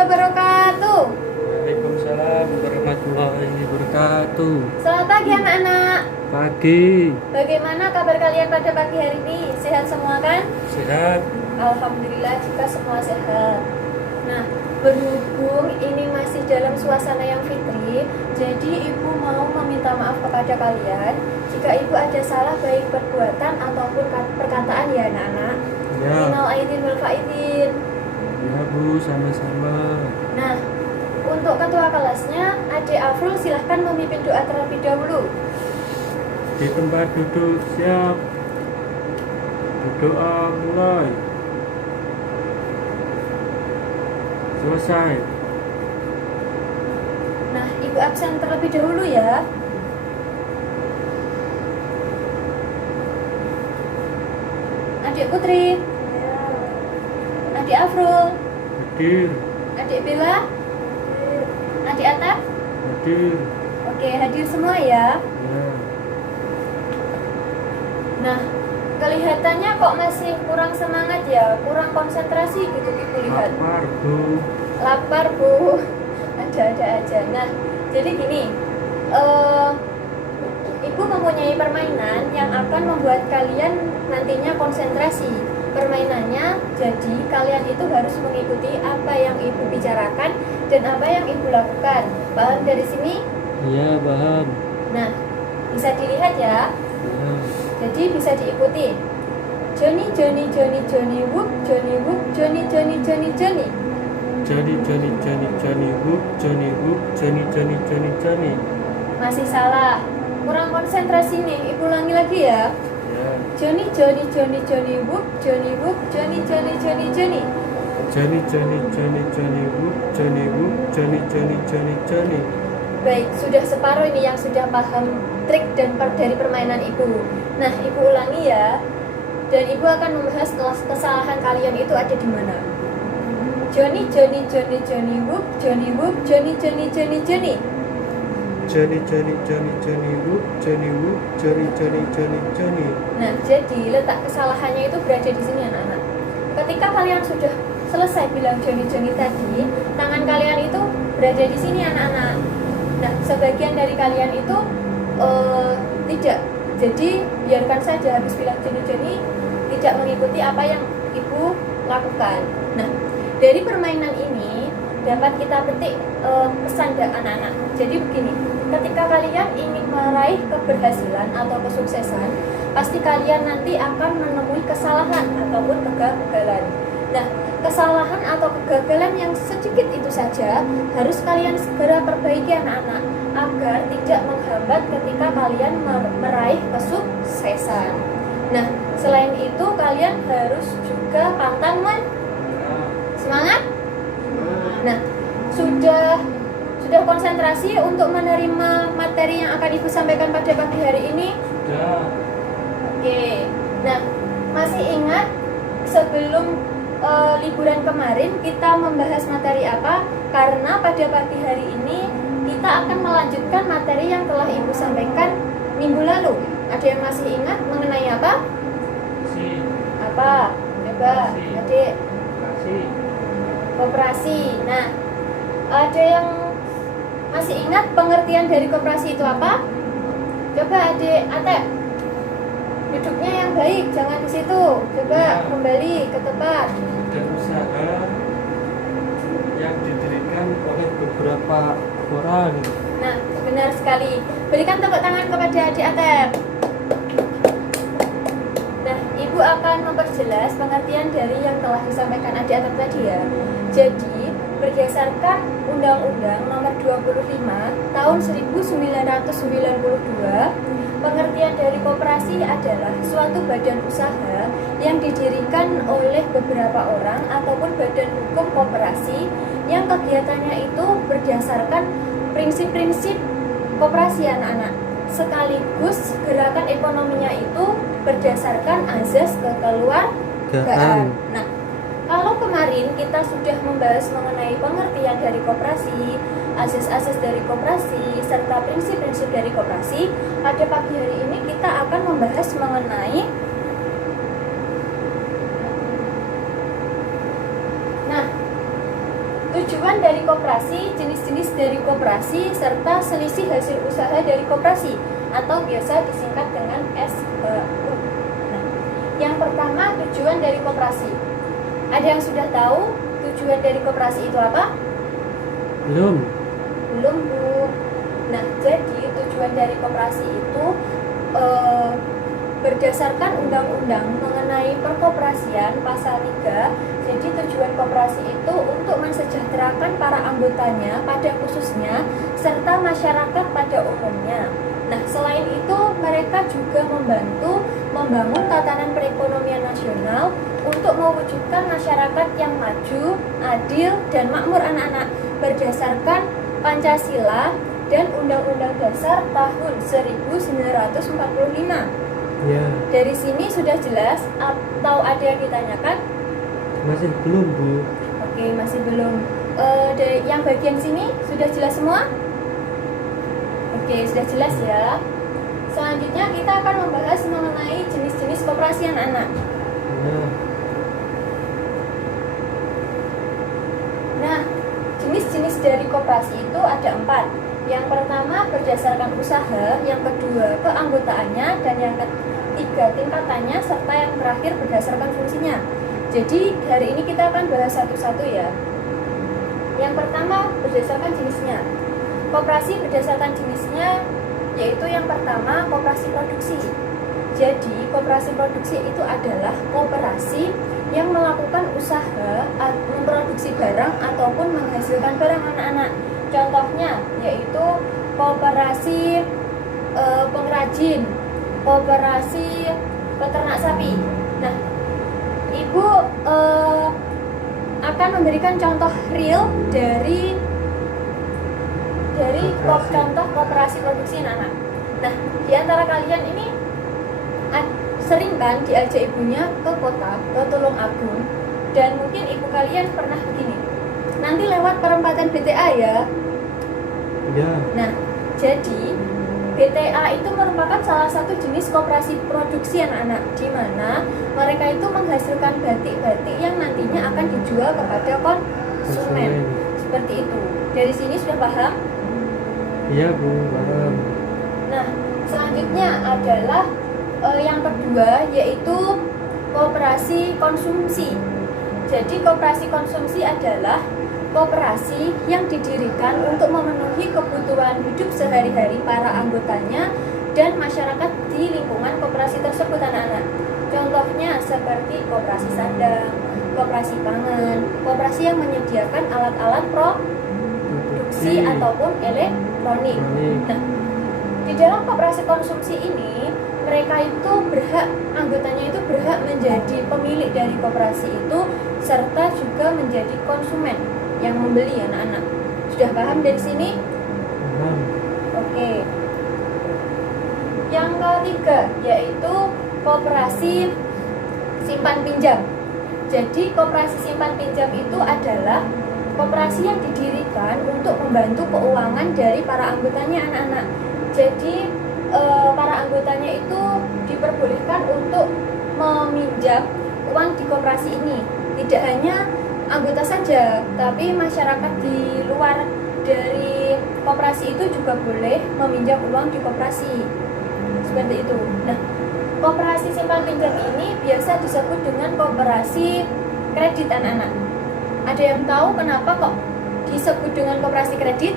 wabarakatuh. Waalaikumsalam warahmatullahi wabarakatuh. Selamat pagi anak-anak. Pagi. Bagaimana kabar kalian pada pagi hari ini? Sehat semua kan? Sehat. Alhamdulillah jika semua sehat. Nah, berhubung ini masih dalam suasana yang fitri, jadi ibu mau meminta maaf kepada kalian jika ibu ada salah baik perbuatan ataupun perkataan ya anak-anak. Ya. Minal aidin wal faidin. Ya Bu, sama-sama. Nah, untuk ketua kelasnya, Adik Afrul silahkan memimpin doa terlebih dahulu. Di tempat duduk siap. Berdoa mulai. Selesai. Nah, ibu absen terlebih dahulu ya. Adik Putri, Adik Afrul, Hadir. Adik Bella, Adik Atta. Hadir. Oke, hadir semua ya. Ya. Nah, kelihatannya kok masih kurang semangat ya, kurang konsentrasi gitu ibu lihat. Lapar Bu. Lapar Bu, ada-ada aja. Nah, jadi gini, ibu mempunyai permainan yang akan membuat kalian nantinya konsentrasi. Permainannya, jadi kalian itu harus mengikuti apa yang ibu bicarakan dan apa yang ibu lakukan. Paham dari sini? Iya, paham. Nah, bisa dilihat ya. Ya. Jadi bisa diikuti. Johnny, Johnny, Johnny, Johnny, whoop, Johnny, whoop, Johnny, Johnny, Johnny, Johnny. Johnny, Johnny, Johnny, Johnny, whoop, Johnny, whoop, Johnny, Johnny, Johnny, Johnny. Masih salah. Kurang konsentrasi nih. Ibu ulangi lagi ya. Ya. Johnny, Johnny, Johnny, Johnny, whoop, Johnny, whoop, Johnny, Johnny, Johnny, Johnny. Johnny, Johnny, Johnny, Johnny, whoop, Johnny, whoop, Johnny, Johnny, Johnny, Johnny. Baik, sudah separuh ini yang sudah paham trik dan dari permainan ibu. Nah, ibu ulangi ya. Dan ibu akan membahas kesalahan kalian itu ada di mana. Johnny, Johnny, Johnny, Johnny, whoop, Johnny, whoop, Johnny, Johnny, Johnny, Johnny. Johnny, Johnny, Johnny, Johnny, whoop, Johnny, whoop, Johnny, Johnny, Johnny, Johnny. Nah, jadi letak kesalahannya itu berada di sini anak-anak. Ketika kalian sudah selesai bilang Johnny, Johnny tadi, tangan kalian itu berada di sini anak-anak. Nah, sebagian dari kalian itu tidak. Jadi biarkan saja habis bilang Johnny, Johnny tidak mengikuti apa yang ibu lakukan. Nah, dari permainan ini dapat kita petik pesan dari anak-anak. Jadi begini, ketika kalian ingin meraih keberhasilan atau kesuksesan, pasti kalian nanti akan menemui kesalahan ataupun kegagalan. Nah, kesalahan atau kegagalan yang sedikit itu saja harus kalian segera perbaiki anak-anak agar tidak menghambat ketika kalian meraih kesuksesan. Nah, selain itu kalian harus juga pantang semangat. Nah, sudah konsentrasi untuk menerima materi yang akan ibu sampaikan pada pagi hari ini? Sudah. Oke. Nah, masih ingat sebelum liburan kemarin kita membahas materi apa? Karena pada pagi hari ini kita akan melanjutkan materi yang telah ibu sampaikan minggu lalu. Ada yang masih ingat mengenai apa? Kasih. Apa? Coba, adik. Kasih. Koperasi. Nah, ada yang masih ingat pengertian dari koperasi itu apa? Coba adik Ate, duduknya yang baik, jangan di situ. Coba Ya. kembali ke tempat. Dan usaha yang didirikan oleh beberapa orang. Nah, benar sekali. Berikan tepuk tangan kepada adik Atep. Nah, ibu akan memperjelas pengertian dari yang telah disampaikan adik Atep tadi ya. Jadi, berdasarkan Undang-Undang Nomor 25 Tahun 1992, pengertian dari koperasi adalah suatu badan usaha yang didirikan oleh beberapa orang ataupun badan hukum koperasi yang kegiatannya itu berdasarkan prinsip-prinsip koperasi anak-anak. Sekaligus gerakan ekonominya itu berdasarkan azas kekeluargaan. Nah, kalau kemarin kita sudah membahas mengenai pengertian dari koperasi, asas-asas dari koperasi, serta prinsip-prinsip dari koperasi, pada pagi hari ini kita akan membahas mengenai tujuan dari koperasi, jenis-jenis dari koperasi, serta selisih hasil usaha dari koperasi atau biasa disingkat dengan SHU. Nah, yang pertama tujuan dari koperasi. Ada yang sudah tahu tujuan dari koperasi itu apa? Belum. Belum, Bu. Nah, jadi tujuan dari koperasi itu berdasarkan undang-undang mengenai perkoperasian pasal 3. Jadi tujuan koperasi itu untuk mensejahterakan para anggotanya pada khususnya serta masyarakat pada umumnya. Nah, selain itu mereka juga membantu membangun tatanan perekonomian nasional untuk mewujudkan masyarakat yang maju, adil, dan makmur anak-anak berdasarkan Pancasila dan Undang-Undang Dasar tahun 1945. Ya, Dari sini sudah jelas atau ada yang ditanyakan? masih belum, Bu. Oke, masih belum. Dari yang bagian sini sudah jelas semua? Oke, sudah jelas ya. Selanjutnya kita akan membahas mengenai jenis-jenis koperasi anak-anak. Ya, Nah, jenis-jenis dari koperasi itu ada 4. Yang pertama berdasarkan usaha, yang kedua keanggotaannya, dan yang ketiga tingkatannya, serta yang terakhir berdasarkan fungsinya. Jadi hari ini kita akan bahas satu-satu ya. Yang pertama berdasarkan jenisnya. Koperasi berdasarkan jenisnya yaitu yang pertama koperasi produksi. Jadi koperasi produksi itu adalah koperasi yang melakukan usaha memproduksi barang ataupun menghasilkan barang anak-anak. Contohnya yaitu koperasi pengrajin, koperasi peternak sapi. Nah, Ibu akan memberikan contoh real dari contoh koperasi produksi anak-anak. Nah, di antara kalian ini sering kan diajak ibunya ke kota, ke Tulungagung, dan mungkin ibu kalian pernah begini. Nanti lewat perempatan BTA ya. ya, Nah, jadi BTA itu merupakan salah satu jenis koperasi produksi anak-anak, di mana mereka itu menghasilkan batik-batik yang nantinya akan dijual kepada konsumen. Seperti itu. Dari sini sudah paham? iya, Bu. Paham. Nah, selanjutnya adalah yang kedua yaitu koperasi konsumsi. Jadi koperasi konsumsi adalah koperasi yang didirikan untuk memenuhi kebutuhan hidup sehari-hari para anggotanya dan masyarakat di lingkungan koperasi tersebut anak-anak. Contohnya seperti koperasi sandang, koperasi pangan, koperasi yang menyediakan alat-alat produksi ataupun elektronik. Nah, di dalam koperasi konsumsi ini mereka itu anggotanya itu berhak menjadi pemilik dari koperasi itu serta juga menjadi konsumen yang membeli anak-anak. Sudah paham dari sini? Paham. Oke. Yang ketiga yaitu koperasi simpan pinjam. Jadi koperasi simpan pinjam itu adalah koperasi yang didirikan untuk membantu keuangan dari para anggotanya anak-anak. Jadi para anggotanya itu diperbolehkan untuk meminjam uang di koperasi ini. Tidak hanya anggota saja, tapi masyarakat di luar dari koperasi itu juga boleh meminjam uang di koperasi. Seperti itu. Nah, koperasi simpan pinjam ini biasa disebut dengan koperasi kredit anak-anak. Ada yang tahu kenapa kok disebut dengan koperasi kredit?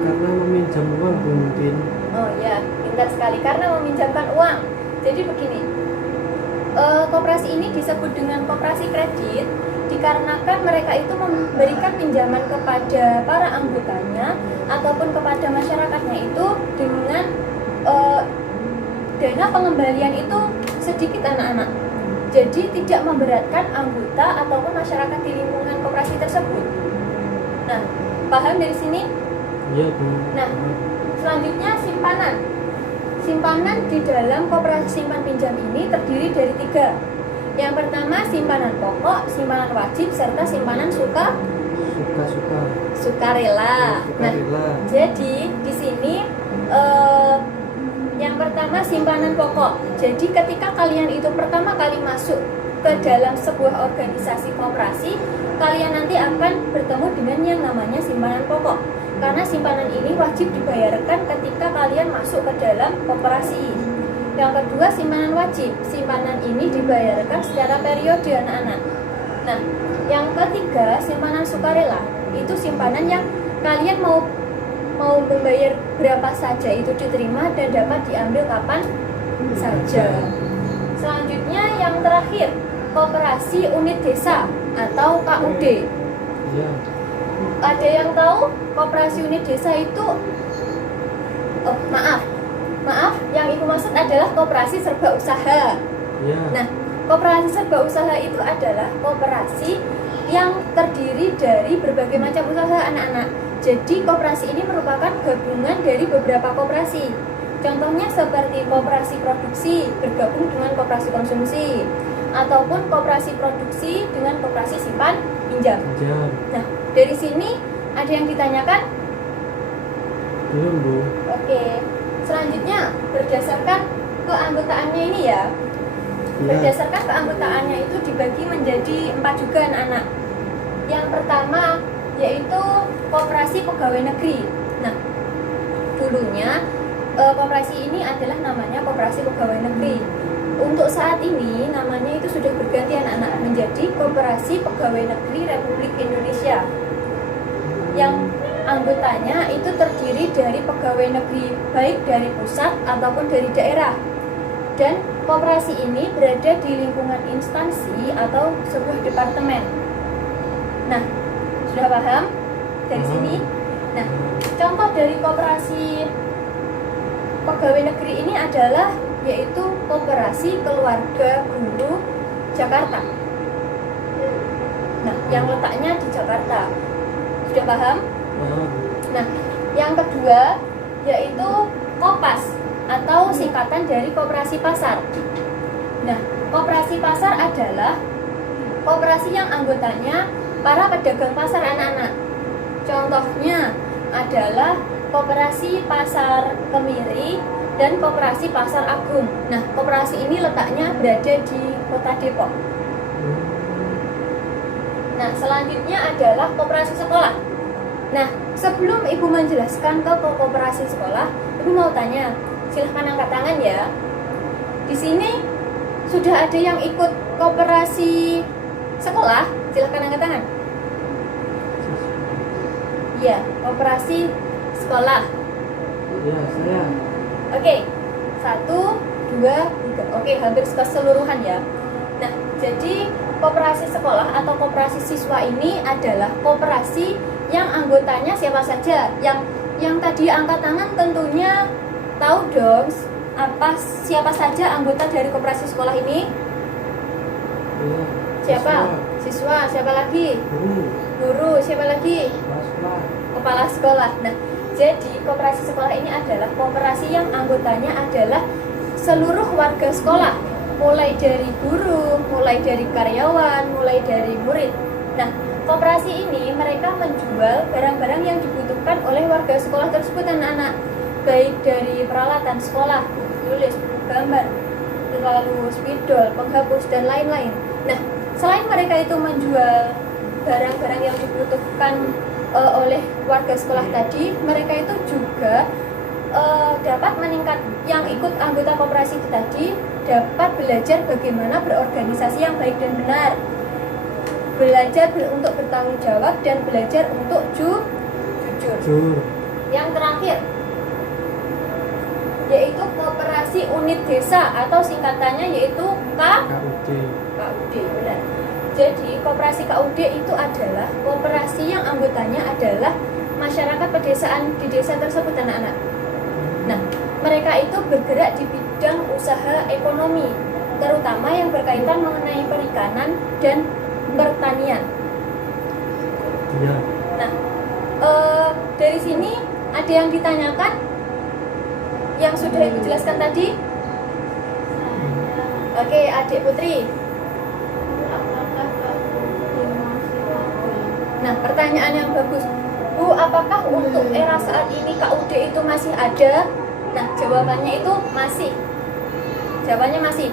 Karena meminjam uang, Bu, mungkin. Oh ya, pintar sekali, karena meminjamkan uang. Jadi begini, koperasi ini disebut dengan koperasi kredit dikarenakan mereka itu memberikan pinjaman kepada para anggotanya ataupun kepada masyarakatnya itu dengan dana pengembalian itu sedikit anak-anak. Jadi tidak memberatkan anggota ataupun masyarakat di lingkungan koperasi tersebut. Nah, paham dari sini? Iya, Bu. Nah, selanjutnya simpanan. Simpanan di dalam koperasi simpan pinjam ini terdiri dari 3. Yang pertama simpanan pokok, simpanan wajib, serta simpanan sukarela. Nah, jadi di sini yang pertama simpanan pokok. Jadi ketika kalian itu pertama kali masuk ke dalam sebuah organisasi koperasi, kalian nanti akan bertemu dengan yang namanya simpanan pokok. Karena simpanan ini wajib dibayarkan ketika kalian masuk ke dalam koperasi. Yang kedua, simpanan wajib. Simpanan ini dibayarkan secara periode anak-anak. Nah, yang ketiga, simpanan sukarela. Itu simpanan yang kalian mau membayar berapa saja itu diterima dan dapat diambil kapan saja. Selanjutnya yang terakhir, koperasi unit desa atau KUD. Ya. Ada yang tahu koperasi unit desa itu? Oh, maaf, yang ibu maksud adalah koperasi serba usaha. Ya. Nah, koperasi serba usaha itu adalah koperasi yang terdiri dari berbagai macam usaha anak-anak. Jadi koperasi ini merupakan gabungan dari beberapa koperasi. Contohnya seperti koperasi produksi bergabung dengan koperasi konsumsi, ataupun koperasi produksi dengan koperasi simpan pinjam. Nah, dari sini ada yang ditanyakan? Belum, Bu. Oke. Selanjutnya berdasarkan keanggotaannya ini ya. Ya. Berdasarkan keanggotaannya itu dibagi menjadi 4 juga anak-anak. Yang pertama yaitu koperasi pegawai negeri. Nah, dulunya koperasi ini adalah namanya koperasi pegawai negeri. Untuk saat ini namanya itu sudah berganti anak-anak menjadi koperasi pegawai negeri Republik Indonesia. Yang anggotanya itu terdiri dari pegawai negeri baik dari pusat ataupun dari daerah. Dan koperasi ini berada di lingkungan instansi atau sebuah departemen. Nah, sudah paham dari sini? Nah, contoh dari koperasi pegawai negeri ini adalah yaitu Koperasi Keluarga Guru Jakarta. Nah, yang letaknya di Jakarta. Sudah paham? Nah, yang kedua yaitu Kopas atau singkatan dari Koperasi Pasar. Nah, Koperasi Pasar adalah koperasi yang anggotanya para pedagang pasar anak-anak. Contohnya adalah Koperasi Pasar Kemiri dan Koperasi Pasar Agung. Nah, koperasi ini letaknya berada di Kota Depok. Nah, selanjutnya adalah koperasi sekolah. Nah, sebelum Ibu menjelaskan ke koperasi sekolah, Ibu mau tanya, silahkan angkat tangan ya. Di sini sudah ada yang ikut koperasi sekolah? Silahkan angkat tangan. Iya, koperasi sekolah. Ya, saya. Oke, 1, 2, 3. Oke, hampir keseluruhan ya. Nah, jadi koperasi sekolah atau koperasi siswa ini adalah koperasi yang anggotanya siapa saja. Yang tadi angkat tangan tentunya tahu dong siapa saja anggota dari koperasi sekolah ini? Ya. Siapa? Siswa. Siapa lagi? Guru. Siapa lagi? Kepala sekolah. Nah, jadi koperasi sekolah ini adalah koperasi yang anggotanya adalah seluruh warga sekolah, mulai dari guru, mulai dari karyawan, mulai dari murid. Nah, koperasi ini mereka menjual barang-barang yang dibutuhkan oleh warga sekolah tersebut anak-anak, baik dari peralatan sekolah, tulis, gambar, lalu spidol, penghapus dan lain-lain. Nah, selain mereka itu menjual barang-barang yang dibutuhkan oleh warga sekolah tadi, mereka itu juga dapat meningkat, yang ikut anggota koperasi itu tadi dapat belajar bagaimana berorganisasi yang baik dan benar, belajar untuk bertanggung jawab dan belajar untuk jujur. Yang terakhir yaitu koperasi unit desa atau singkatannya yaitu KUD, benar. Jadi koperasi KUD itu adalah koperasi yang anggotanya adalah masyarakat pedesaan di desa tersebut anak-anak. Nah, mereka itu bergerak di bidang usaha ekonomi, terutama yang berkaitan mengenai perikanan dan pertanian. Ya. Nah, dari sini ada yang ditanyakan yang sudah Ibu jelaskan tadi? Oke, Adik Putri. Nah, pertanyaan yang bagus. Bu, apakah untuk era saat ini KUD itu masih ada? Nah, jawabannya itu masih. Jawabannya masih.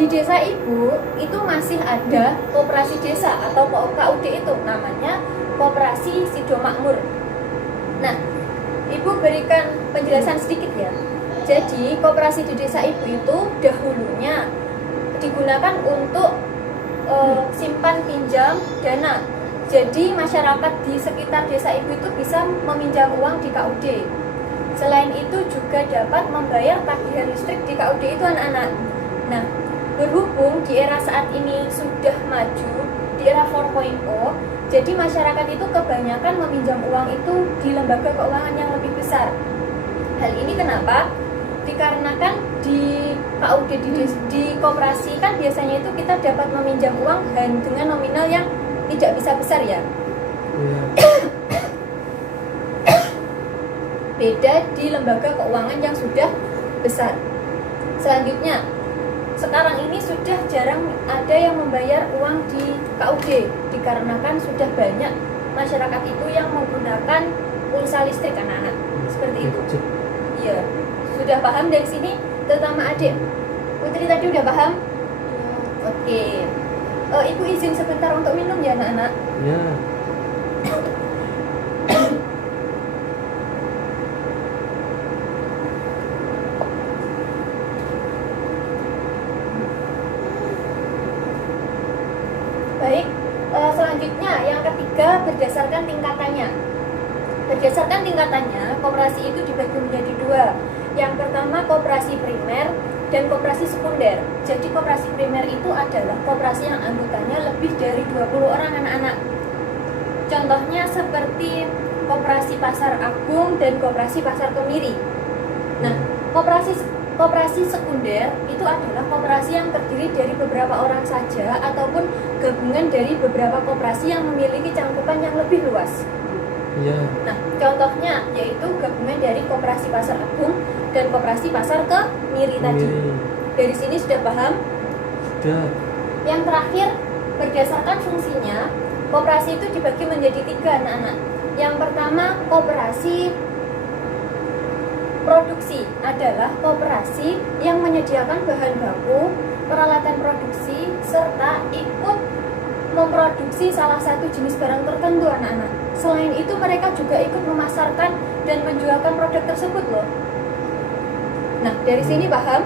di desa ibu itu masih ada koperasi desa atau KUD itu namanya Koperasi Sido Makmur. Nah, ibu berikan penjelasan sedikit ya. Jadi koperasi di desa ibu itu dahulunya digunakan untuk simpan pinjam dana. Jadi masyarakat di sekitar desa ibu itu bisa meminjam uang di KUD. Selain itu juga dapat membayar tagihan listrik di KUD itu anak-anak. Nah, berhubung di era saat ini sudah maju, di era 4.0, jadi masyarakat itu kebanyakan meminjam uang itu di lembaga keuangan yang lebih besar. Hal ini kenapa? Dikarenakan di KUD di koperasi kan biasanya itu kita dapat meminjam uang dengan nominal yang tidak bisa besar ya. Iya. Beda di lembaga keuangan yang sudah besar. Selanjutnya, sekarang ini sudah jarang ada yang membayar uang di KUD dikarenakan sudah banyak masyarakat itu yang menggunakan pulsa listrik anak-anak. Seperti itu. Iya. Sudah paham dari sini, terutama adik Putri tadi udah paham? Oke. Ibu izin sebentar untuk minum ya anak-anak. Ya. Baik, selanjutnya yang ketiga berdasarkan tingkatannya. Berdasarkan tingkatannya, koperasi itu dibagi menjadi dua. Yang pertama koperasi primer dan koperasi sekunder. Jadi koperasi primer itu adalah koperasi yang anggotanya lebih dari 20 orang anak-anak. Contohnya seperti koperasi Pasar Agung dan koperasi Pasar Kemiri. Nah, koperasi sekunder itu adalah koperasi yang terdiri dari beberapa orang saja ataupun gabungan dari beberapa koperasi yang memiliki cangkupan yang lebih luas. Iya. Nah, contohnya yaitu gabungan dari koperasi Pasar Agung dan koperasi Pasar Kemiri tadi. Dari sini sudah paham? Sudah. Yang terakhir, berdasarkan fungsinya, koperasi itu dibagi menjadi tiga anak-anak. Yang pertama, koperasi produksi adalah koperasi yang menyediakan bahan baku, peralatan produksi, serta ikut memproduksi salah satu jenis barang tertentu anak-anak. Selain itu mereka juga ikut memasarkan dan menjualkan produk tersebut loh. Nah, dari sini paham?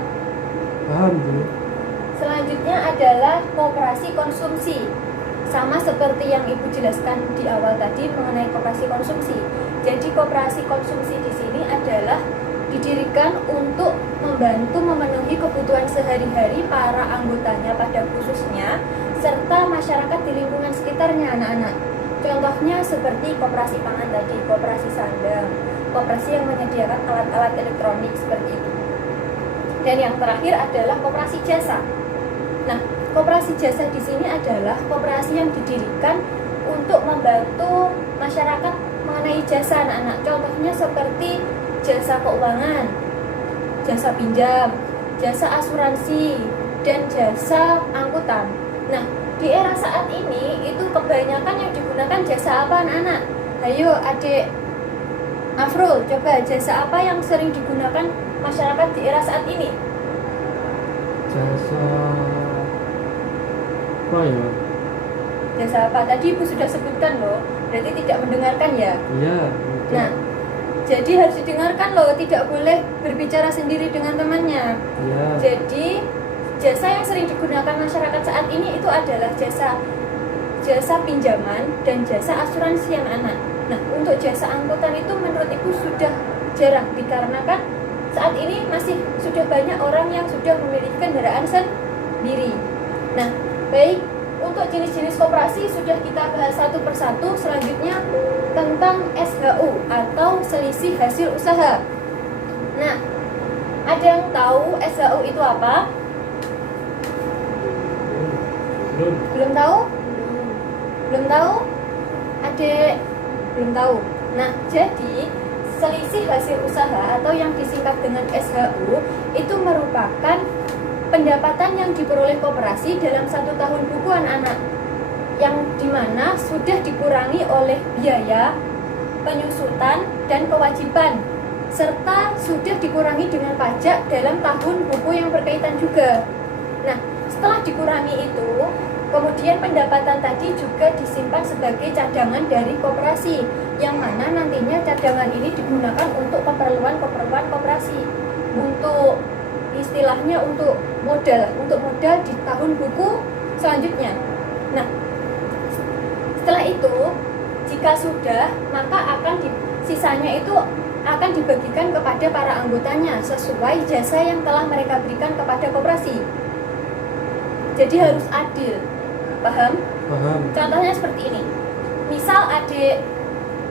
Paham, Bu. Selanjutnya adalah koperasi konsumsi. Sama seperti yang Ibu jelaskan di awal tadi mengenai koperasi konsumsi. Jadi koperasi konsumsi di sini adalah didirikan untuk membantu memenuhi kebutuhan sehari-hari para anggotanya pada khususnya serta masyarakat di lingkungan sekitarnya anak-anak. Contohnya seperti koperasi pangan tadi, koperasi sandang, koperasi yang menyediakan alat-alat elektronik seperti itu. Dan yang terakhir adalah koperasi jasa. Nah, koperasi jasa di sini adalah koperasi yang didirikan untuk membantu masyarakat mengenai jasa anak-anak. Contohnya seperti jasa keuangan, jasa pinjam, jasa asuransi, dan jasa angkutan. Nah, di era saat ini itu kebanyakan yang digunakan jasa apa anak-anak? Ayo adik Afrul, coba jasa apa yang sering digunakan masyarakat di era saat ini? Jasa apa ya? Jasa apa? Tadi Ibu sudah sebutkan loh, berarti tidak mendengarkan ya? Iya. Nah, jadi harus didengarkan loh, tidak boleh berbicara sendiri dengan temannya. Iya. Jadi jasa yang sering digunakan masyarakat saat ini itu adalah jasa pinjaman dan jasa asuransi anak-anak. Nah, untuk jasa angkutan itu menurut Ibu sudah jarang dikarenakan saat ini masih sudah banyak orang yang sudah memiliki kendaraan sendiri. Nah, baik, untuk jenis-jenis koperasi sudah kita bahas satu persatu. Selanjutnya tentang SHU atau selisih hasil usaha. Nah, ada yang tahu SHU itu apa? Belum tahu? Belum tahu? Adik belum tahu. Nah, jadi selisih hasil usaha atau yang disingkat dengan SHU itu merupakan pendapatan yang diperoleh koperasi dalam 1 tahun buku anak-anak, yang dimana sudah dikurangi oleh biaya, penyusutan, dan kewajiban, serta sudah dikurangi dengan pajak dalam tahun buku yang berkaitan juga. Nah, setelah dikurangi itu, kemudian pendapatan tadi juga disimpan sebagai cadangan dari koperasi, yang mana nantinya cadangan ini digunakan untuk keperluan koperasi, untuk istilahnya untuk modal di tahun buku selanjutnya. Nah, setelah itu jika sudah, maka sisanya itu akan dibagikan kepada para anggotanya sesuai jasa yang telah mereka berikan kepada koperasi. Jadi harus adil, paham? Paham. Contohnya seperti ini. Misal adik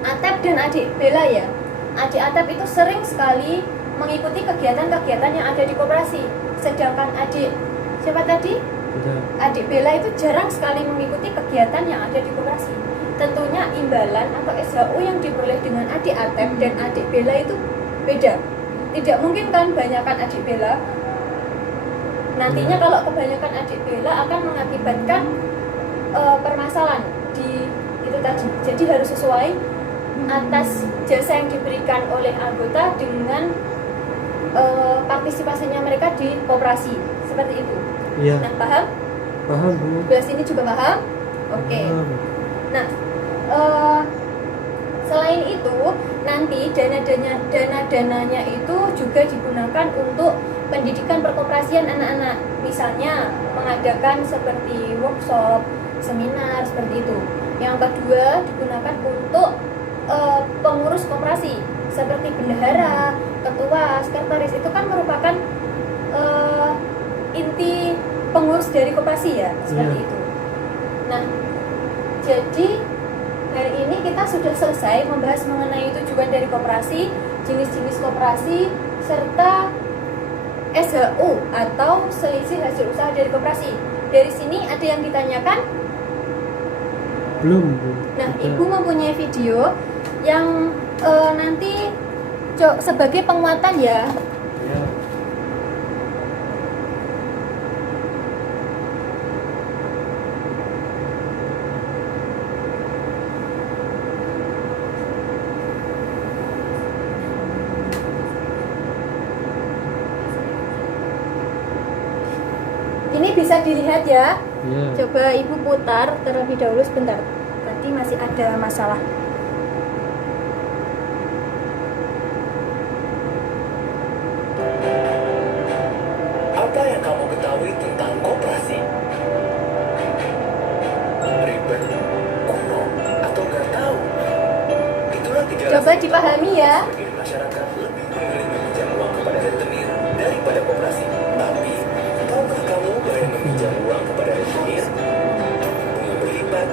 Atep dan adik Bella ya. Adik Atep itu sering sekali mengikuti kegiatan-kegiatan yang ada di koperasi. Sedangkan adik siapa tadi? Adik Bella itu jarang sekali mengikuti kegiatan yang ada di koperasi. Tentunya imbalan atau SHU yang diperoleh dengan adik Atep dan adik Bella itu beda. Tidak mungkin kan banyakkan adik Bella. Nantinya kalau kebanyakan adik Bella akan mengakibatkan permasalahan di itu tadi. Jadi harus sesuai atas jasa yang diberikan oleh anggota dengan partisipasinya mereka di koperasi. Seperti itu. Iya. Nah, paham? Paham, Bu. Belas ini juga paham? Oke. Paham. Nah, selain itu nanti dana-dananya itu juga digunakan untuk pendidikan perkoperasian anak-anak. Misalnya mengadakan seperti workshop, seminar seperti itu. Yang kedua digunakan untuk pengurus koperasi seperti bendahara, ketua, sekretaris. Itu kan merupakan inti pengurus dari koperasi ya, seperti itu. Nah, jadi hari ini kita sudah selesai membahas mengenai tujuan dari koperasi, jenis-jenis koperasi, serta SHU atau selisih hasil usaha dari koperasi. Dari sini ada yang ditanyakan? Belum, Bu. Nah, Udah. Ibu mempunyai video yang nanti sebagai penguatan ya. Ya. Ini bisa dilihat ya. Ya. Coba Ibu putar terlebih dahulu sebentar. Tadi masih ada masalah. Apa yang kamu ketahui tentang koperasi? Ribet, kuno, atau nggak tahu? Itulah tiga Coba alasan dipahami utama ya. sebagian masyarakat lebih memilih meminjam uang kepada rentenir daripada koperasi. Tapi, tahukah kamu bahwa meminjam uang kepada rentenir bunga berlipat,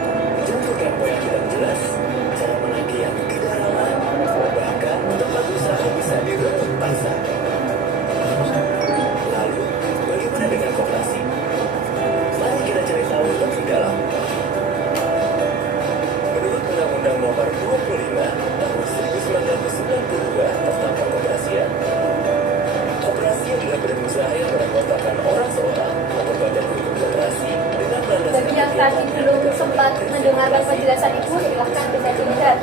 jangka tempo yang tidak jelas, cara menagih yang tidak ramah, bahkan tempat usaha bisa direbut pasar. Lalu, bagaimana dengan koperasi? Mari kita cari tahu lebih dalam. Menurut Undang-Undang Nomor 25 Tahun 1992 tentang Perkoperasian, koperasi adalah badan usaha yang beranggotakan orang seorang atau badan hukum koperasi dengan landasan Bagi yang tadi belum sempat mendengarkan penjelasan Ibu, silahkan bisa dilihat.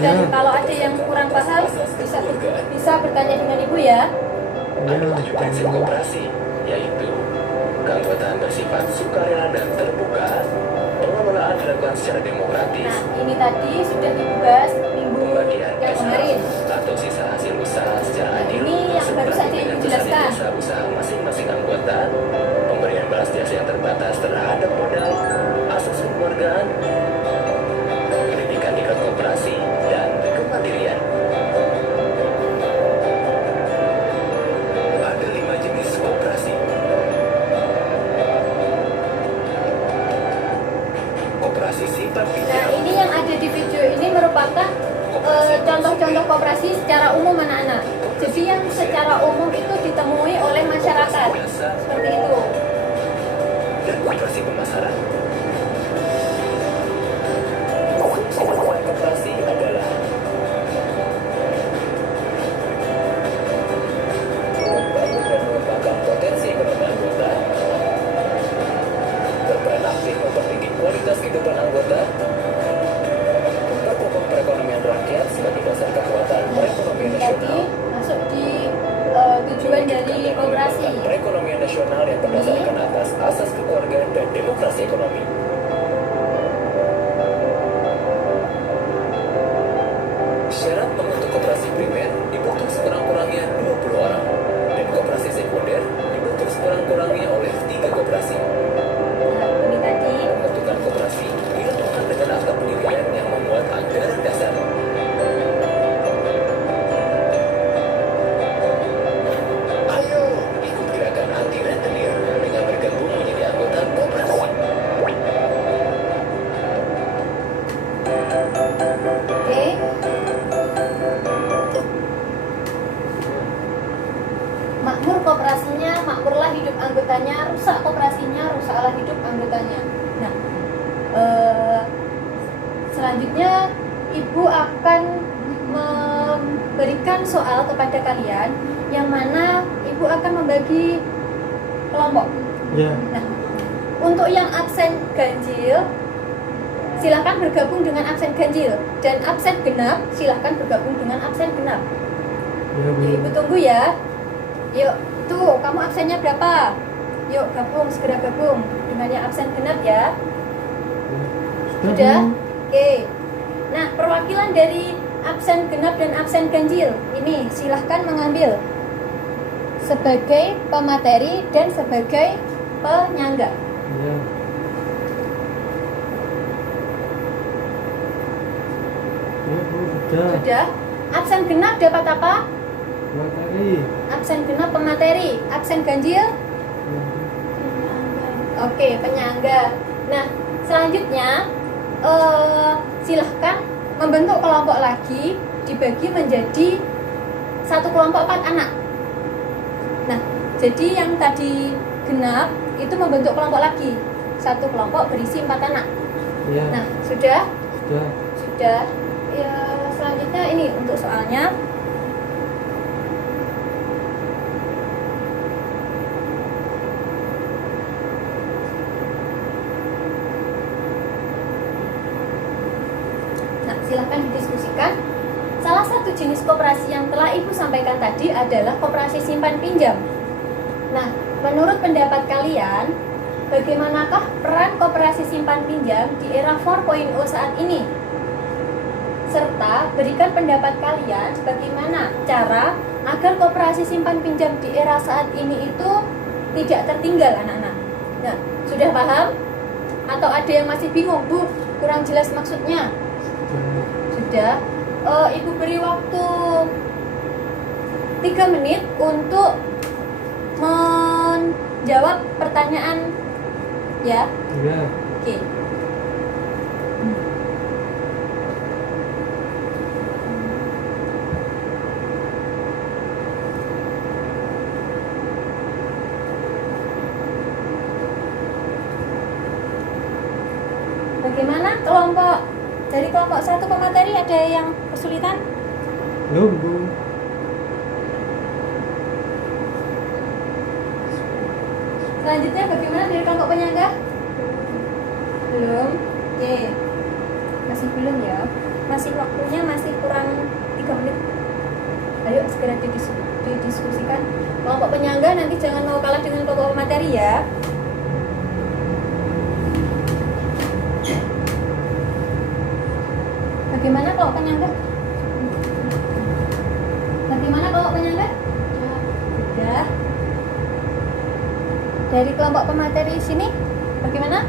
Dan kalau ada yang kurang paham, bisa bertanya dengan Ibu ya. Ada 7 prinsip koperasi, yaitu keanggotaan bersifat sukarela dan terbuka, pengelolaan dilakukan secara demokratis, Nah, ini tadi sudah dibahas minggu pembagian yang kemarin. atau sisa hasil usaha secara Nah, adil ini yang baru saja dengan Ibu besarnya jelaskan. jasa usaha masing-masing anggota, pemberian balas jasa yang terbatas terhadap modal, asas kekeluargaan, pendidikan ikut koperasi, dan kemandirian. Ada 5 jenis koperasi. Koperasi simpan Nah, pinjam. ini yang ada di video ini merupakan contoh-contoh koperasi secara umum anak-anak. Jadi yang secara umum itu ditemui oleh masyarakat. Seperti itu. Dan koperasi pemasaran. Fungsi utama koperasi adalah membangun dan mengembangkan potensi ekonomi anggota, berperan aktif mempertinggi kualitas kehidupan anggota, memperkokoh perekonomian rakyat sebagai dasar kekuatan perekonomian Tadi nasional, masuk di tujuan dari koperasi. perekonomian nasional yang berdasarkan atas asas kekeluargaan dan demokrasi ekonomi. Syarat membentuk koperasi primer dibentuk sekurang-kurangnya 20 orang, dan koperasi sekunder dibentuk sekurang-kurangnya oleh 3 koperasi. Nah, ini tadi. Pembentukan koperasi dilakukan dengan akta pendirian yang memuat anggaran dasar. Ayo, ikut gerakan anti rentenir dengan bergabung menjadi anggota koperasi. Oke. Makmur koperasinya, makmurlah hidup anggotanya, rusak koperasinya, rusaklah hidup anggotanya. Nah, selanjutnya Ibu akan memberikan soal kepada kalian yang mana Ibu akan membagi kelompok. Ya. Nah, untuk yang absen ganjil silakan bergabung dengan absen ganjil, dan absen genap silakan bergabung dengan absen genap. Ya, Bu. Ya, Ibu tunggu ya. Yuk, tuh kamu absennya berapa? Yuk gabung, segera gabung dengan yang absen genap ya. Sudah? Bu. Oke. Nah, perwakilan dari absen genap dan absen ganjil ini silahkan mengambil sebagai pemateri dan sebagai penyangga. Ya. Ya, Bu, sudah. Sudah? Absen genap dapat apa? Materi. Absen genap pemateri, absen ganjil. Ya. Oke, penyangga. Nah, selanjutnya silahkan membentuk kelompok lagi, dibagi menjadi satu kelompok 4 anak. Nah, jadi yang tadi genap itu membentuk kelompok lagi, satu kelompok berisi 4 anak. Ya. Nah, sudah? Sudah. Sudah. Ya, selanjutnya ini untuk soalnya. Nah, silahkan didiskusikan. Salah satu jenis koperasi yang telah Ibu sampaikan tadi adalah koperasi simpan pinjam. Nah, menurut pendapat kalian, bagaimanakah peran koperasi simpan pinjam di era 4.0 saat ini? Serta berikan pendapat kalian bagaimana cara agar koperasi simpan pinjam di era saat ini itu tidak tertinggal, anak-anak. Nah, sudah paham? Atau ada yang masih bingung, Bu? Kurang jelas maksudnya? Sudah. Ibu beri waktu 3 menit untuk menjawab pertanyaan ya. Ya. Oke. Bagaimana dari kelompok 1 pemateri, ada yang kesulitan? Belum, Bu. Selanjutnya bagaimana dari kelompok penyangga? Belum. Oke. Masih belum ya. Masih waktunya masih kurang 3 menit. Ayo segera didiskusikan. Kelompok penyangga nanti jangan mau kalah dengan kelompok pemateri ya. Bagaimana kelompok penyangga? Bagaimana kelompok penyangga? Sudah. Dari kelompok pemateri sini, bagaimana?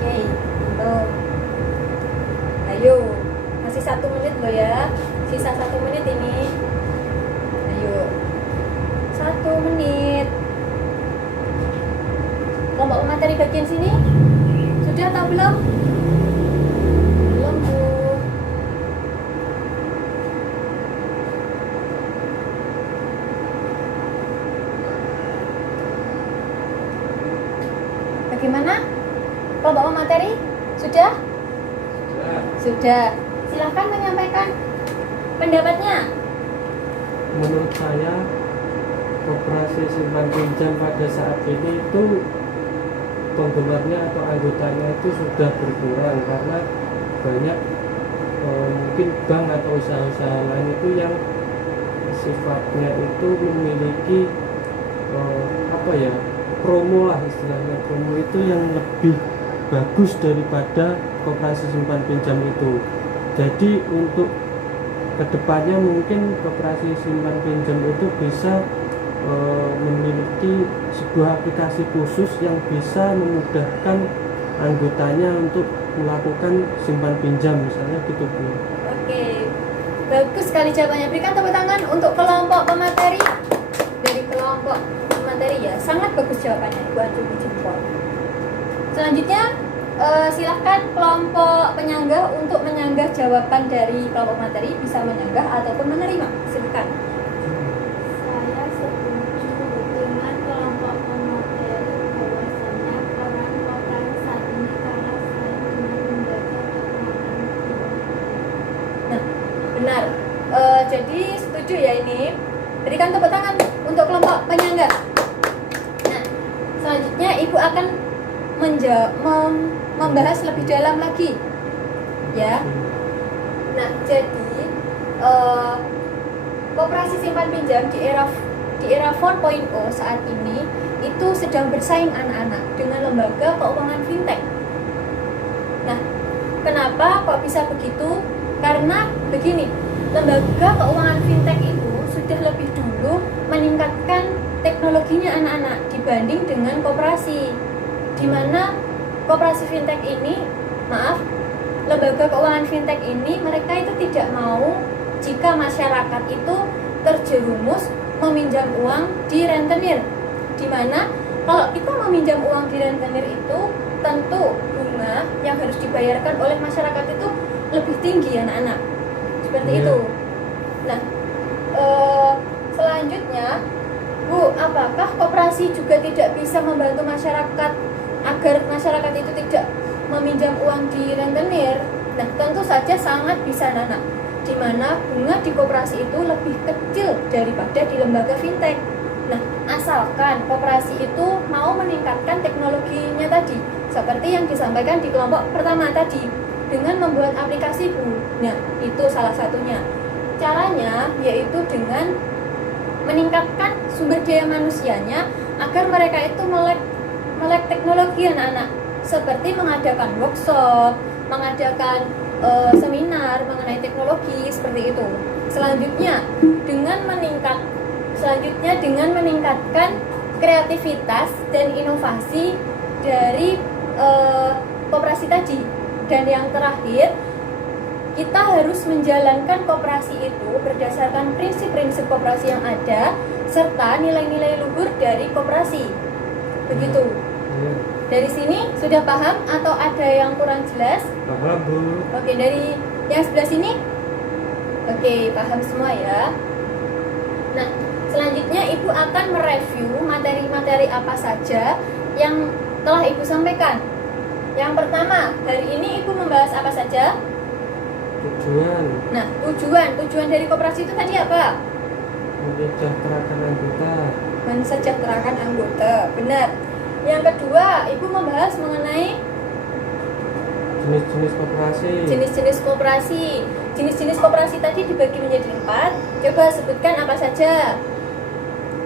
Oke, belum. Ayo, masih 1 menit loh ya. Sisa 1 menit ini. Ayo, 1 menit. Kelompok pemateri bagian sini, sudah atau belum? Belum, Bu. Bagaimana? Kelompok materi? Sudah? Sudah. Silahkan menyampaikan pendapatnya. Menurut saya koperasi simpan pinjam pada saat ini itu penggemarnya atau anggotanya itu sudah berkurang karena banyak mungkin bank atau usaha-usaha lain itu yang sifatnya itu memiliki apa ya, promo lah istilahnya, promo itu yang lebih bagus daripada koperasi simpan pinjam itu. Jadi untuk kedepannya mungkin koperasi simpan pinjam itu bisa memiliki sebuah aplikasi khusus yang bisa memudahkan anggotanya untuk melakukan simpan pinjam misalnya gitu Bu. Oke, bagus sekali jawabannya. Berikan tepuk tangan untuk kelompok pemateri. Dari kelompok pemateri ya, sangat bagus jawabannya. Ibu acungi jempol. Selanjutnya silahkan kelompok penyanggah untuk menyanggah jawaban dari kelompok materi, bisa menyanggah ataupun menerima. Silakan. Saya setuju dengan kelompok pemateri bahwasanya peran koperasi saat ini karena selain dengan menjaga keuangan Nah, benar. Jadi setuju ya ini. Berikan tepuk tangan untuk kelompok penyanggah. Nah, selanjutnya Ibu akan membahas lebih dalam lagi, ya. Nah, jadi koperasi simpan pinjam di era 4.0 saat ini itu sedang bersaing anak-anak dengan lembaga keuangan fintech. Nah, kenapa kok bisa begitu? Karena begini, lembaga keuangan fintech itu sudah lebih dulu meningkatkan teknologinya anak-anak dibanding dengan koperasi, di mana koperasi fintech ini, lembaga keuangan fintech ini mereka itu tidak mau jika masyarakat itu terjerumus meminjam uang di rentenir, di mana kalau kita meminjam uang di rentenir itu tentu bunga yang harus dibayarkan oleh masyarakat itu lebih tinggi anak-anak, seperti itu. Nah, selanjutnya Bu, apakah koperasi juga tidak bisa membantu masyarakat agar masyarakat itu tidak meminjam uang di rentenir? Nah, tentu saja sangat bisa anak-anak, di mana bunga di koperasi itu lebih kecil daripada di lembaga fintech. Nah, asalkan koperasi itu mau meningkatkan teknologinya tadi, seperti yang disampaikan di kelompok pertama tadi, dengan membuat aplikasi Bu. Nah, itu salah satunya. Caranya yaitu dengan meningkatkan sumber daya manusianya agar mereka itu melek teknologi anak-anak, seperti mengadakan workshop, mengadakan seminar mengenai teknologi seperti itu. Selanjutnya dengan meningkatkan kreativitas dan inovasi dari koperasi tadi. Dan yang terakhir, kita harus menjalankan koperasi itu berdasarkan prinsip-prinsip koperasi yang ada serta nilai-nilai luhur dari koperasi. Begitu. Dari sini sudah paham atau ada yang kurang jelas? Paham Bu. Oke, dari yang sebelah sini? Oke, paham semua ya. Nah, selanjutnya Ibu akan mereview materi-materi apa saja yang telah Ibu sampaikan. Yang pertama, hari ini Ibu membahas apa saja? Tujuan Nah, tujuan dari koperasi itu tadi apa? mensejahterakan anggota. Mensejahterakan anggota, benar. Yang kedua, Ibu membahas mengenai Jenis-jenis koperasi. jenis-jenis koperasi. Jenis-jenis koperasi tadi dibagi menjadi 4. Coba sebutkan apa saja.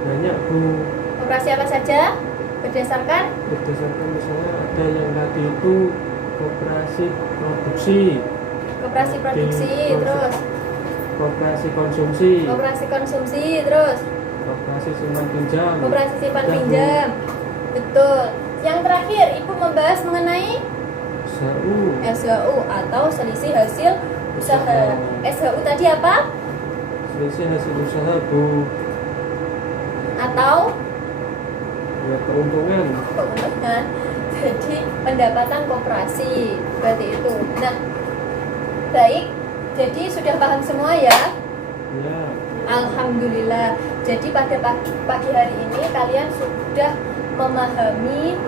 Banyak Bu. Koperasi apa saja? Berdasarkan Misalnya ada yang tadi itu koperasi produksi, koperasi produksi, terus koperasi konsumsi, koperasi konsumsi, terus koperasi simpan pinjam, koperasi simpan Bu. pinjam. Betul. Yang terakhir, Ibu membahas mengenai SHU atau selisih hasil usaha. SHU tadi apa? selisih hasil usaha Bu, Atau ya keuntungan. keuntungan. Jadi pendapatan koperasi seperti itu. Nah, baik. Jadi sudah paham semua ya? Ya, Alhamdulillah. Jadi pada pagi hari ini kalian sudah memahami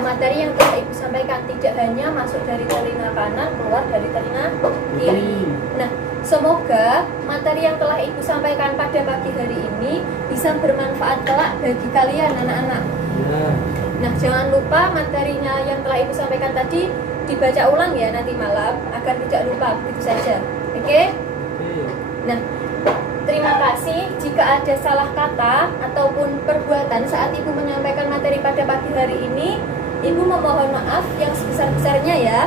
materi yang telah Ibu sampaikan, tidak hanya masuk dari telinga kanan keluar dari telinga kiri. Nah, semoga materi yang telah Ibu sampaikan pada pagi hari ini bisa bermanfaat kelak bagi kalian anak-anak. ya. Nah, jangan lupa materinya yang telah Ibu sampaikan tadi dibaca ulang ya nanti malam agar tidak lupa, begitu saja. Oke? Oke. Nah, Terima kasih. Jika ada salah kata ataupun perbuatan saat Ibu menyampaikan materi pada pagi hari ini, Ibu memohon maaf yang sebesar-besarnya ya.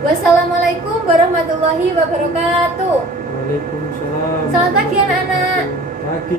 Wassalamualaikum warahmatullahi wabarakatuh. Waalaikumsalam. Selamat pagi anak-anak. Pagi.